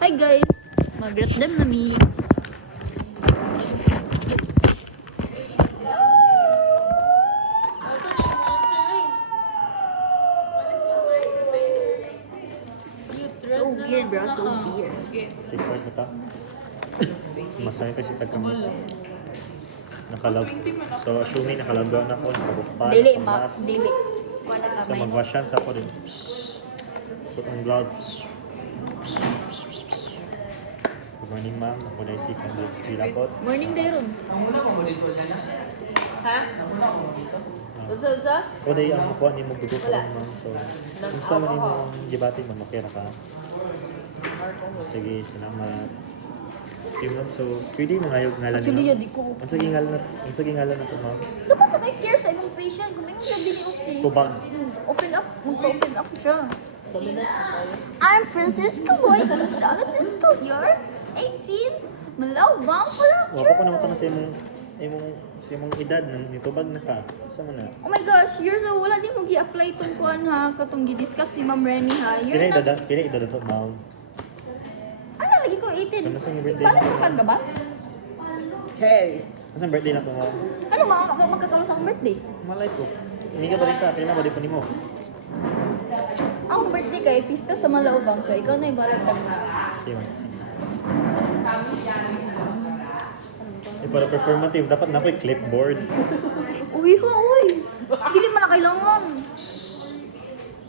Hi guys! Mag-retdem na mi. So weird bro, so weird. T-shirt na ta. Masaya kasi tagkamot. Nakalab. So, assuming nakalabang na ako. Nakabukpan. Dili, nakamas. dili. So, mag-washan sa ako din. Put on gloves. Good morning, ma'am. Ako na si Candid Pilapot. Morning Dayron. Ha? Usa? Ako na ang kuha ni mo dugo ka lang, ma'am. So, kung saan man yung gibati, ma'am, okay na ka. Sige, salamat. Okay, ma'am. So, pwede mangayog ngalan ni Actually, ma'am. yadi ko. Ang saging ngalan na to, ma'am. Dapat na may care sa imong patient. Kung may mga dili okay. Tubag. Open up. Magpa-open up siya. I'm Francisco Lois Gonzalez this school year. 18. Malawang Wapa ko pala. naman na sa imong edad nang nitubag na ka. Sama na. Oh my gosh, years old. Wala din mo gi-apply itong kuhan ha. Katong gi-discuss ni Ma'am Renny ha. You're not... Pila edad to, ma'am. Ano, lagi ko 18. Ano sa iyong birthday? Paano mo kagabas? Hey! Ano sa birthday na to, ma'am? Ano, magkakaroon sa akong birthday? Malay ko. Hindi ka ba rin ka? Kailan ba rin po ni mo? Ang birthday kay pista sa Malaubang. So, ikaw na yung balag tag. Okay, ma'am. Para performative, dapat na ako'y clipboard. Uy, uy! Dili man na kailangan.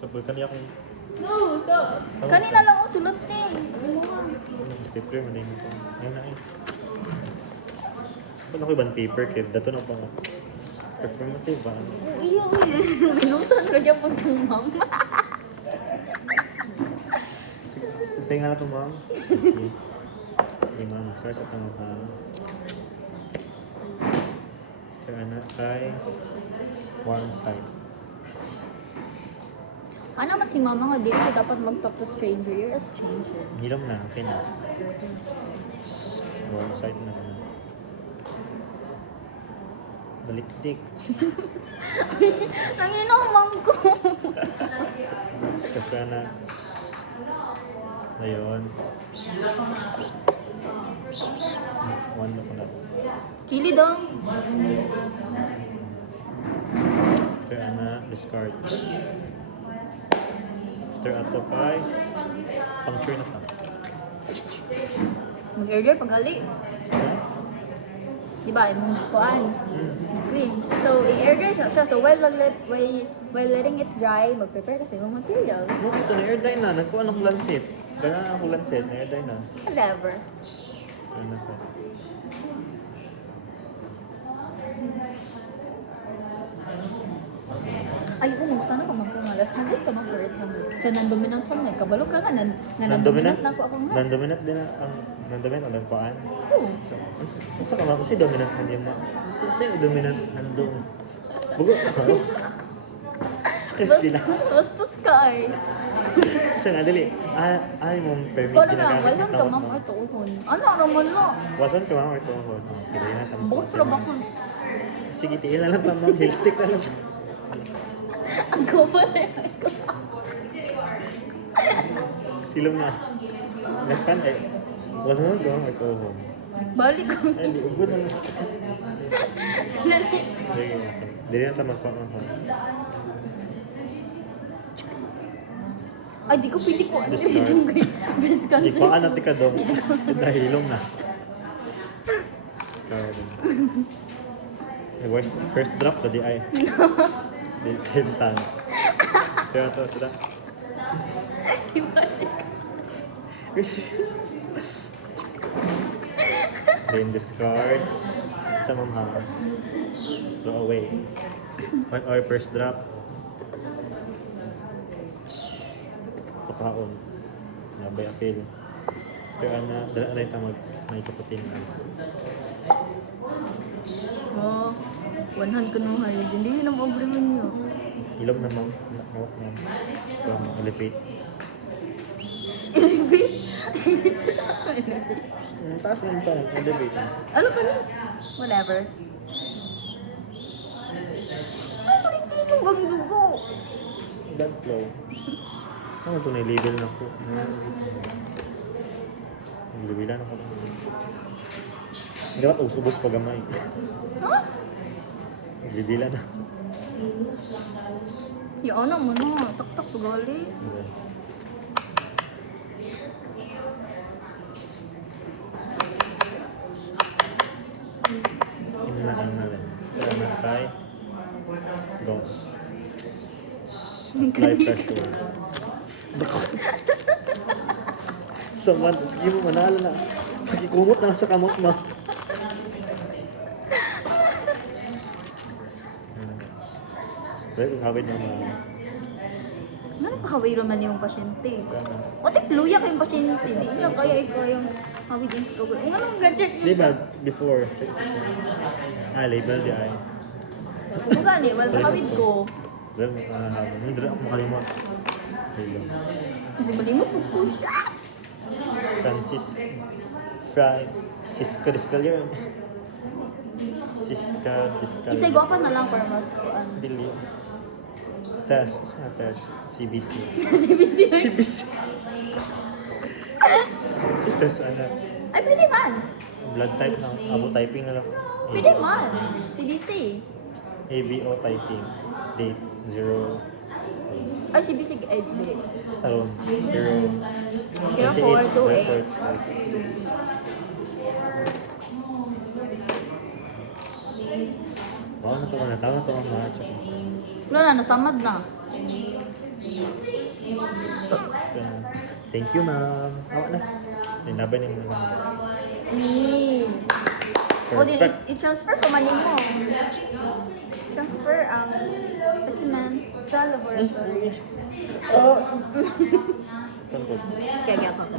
Sabay kaniya akong No, stop. Kanina lang ako sulutin. paper, manay mo pa. Ngayon na eh. Ba't ako'y band paper, kid? Dato na pa nga. Performative ba? Uy, uy. Binusan ko dyan pag kang mama. Sige nga na ito, ma'am. Okay. Okay, ma'am. Start sa tanong ka. Kaya na kay warm side. Ano man si mama nga, di ko dapat mag-talk to stranger. You're a stranger. Hilom na, okay na. Warm side na. Balikdik. Nanginomang ko. Kasi na. Ayun. One na ko na. Kili dong. Kaya na, discard. After ato kay, puncture na ka. Mag-order paghali. Diba, yung kuhaan. Clean. So, i-order siya. So, while letting it dry, mag-prepare kasi yung materials. No, ito na air dye na. Nagkuha ng lancet. Gana akong lancet, na air dye na. Whatever. Ano ko? Ay, sana ka magkangalat. Handit ka mag-right handed. Kasi non-dominant ka nga. Kabalo ka nga. Non-dominant? Na ako nga. Non-dominant din ang non-dominant o nagkuhaan. Oo. At saka mga kasi dominant hand yung kasi yung dominant handong. Bugo ka. Kasi na. Bastos ka eh. Kasi nga, dali. Ay mong permit Wala nga. ginagamit Wala ng ka tawag ma'am. mo. Ay, tuhon. Ano naman no? Wasan ka mga ito ako. Kaya na tanong Bukod sa bako. Sige, tiil na lang ma'am. Heel stick na lang. Ang gopa na yun. Silong na. Lakan eh. Wala naman gawang ito ako. Balik ko. Ay, di ubod na lang. Lali. Sige, okay. Dili na sa magpapang. Ay, di ko pili ko. Ano Discard. yung kay breast Di cancer? ko anat ka daw. Dahilong na. First drop tadi ay. Di tentang. Kaya to sudah. Ibalik. Then discard. Sa house. Throw away. One or first drop. Pakaon. Nabay apel. Kaya na dala na itang may kaputin na. Oh, 100 ka nung hayo. Hindi na maubring niyo. Ilog na ma'am. From elevate. Elevate? Taas na yung parang elevate. Ano ka na? Whatever. Ay, hindi yung bang dugo. Blood flow. Ano ito na-label na po? Lubilan ako. Hindi ba usubos pa gamay? Ha? Lubilan ako. Yaw na mo na. Tak-tak to gali. Okay. Inaangalan. Try. Go. Apply pressure. Saman, sige mo, manalo na. Pakikumot na sa kamot mo. Pwede kong hawid ng mga... Ano kahaway naman yung pasyente? What if luya kayong pasyente? Di niya kaya ikaw yung hawid yung tugo. Ang anong gadget? Di ba, before, label di ay. Kung gani, wala kahawid ko. Well, hindi ako makalimot. Label. Kasi malimot mo ko siya. Francis Siska Discalier. Siska Discalier. Isay gwapa na lang para mas kuan. Dili. Test. Test. CBC. CBC. CBC. Si test ano? Ay, pwede man. Blood type na. Abo typing na lang. Pwede man. CBC. ABO typing. Date 0. Ay, CBC. Ay, dili. Taon. 0. 0428. Wow, tama na mga check. Wala na, nasamad na. Thank you, ma'am. Awa na. Ninaban yung mga. O din, i-transfer pa man mo. Transfer ang specimen sa laboratory. Oh! Saan po? Kaya ako.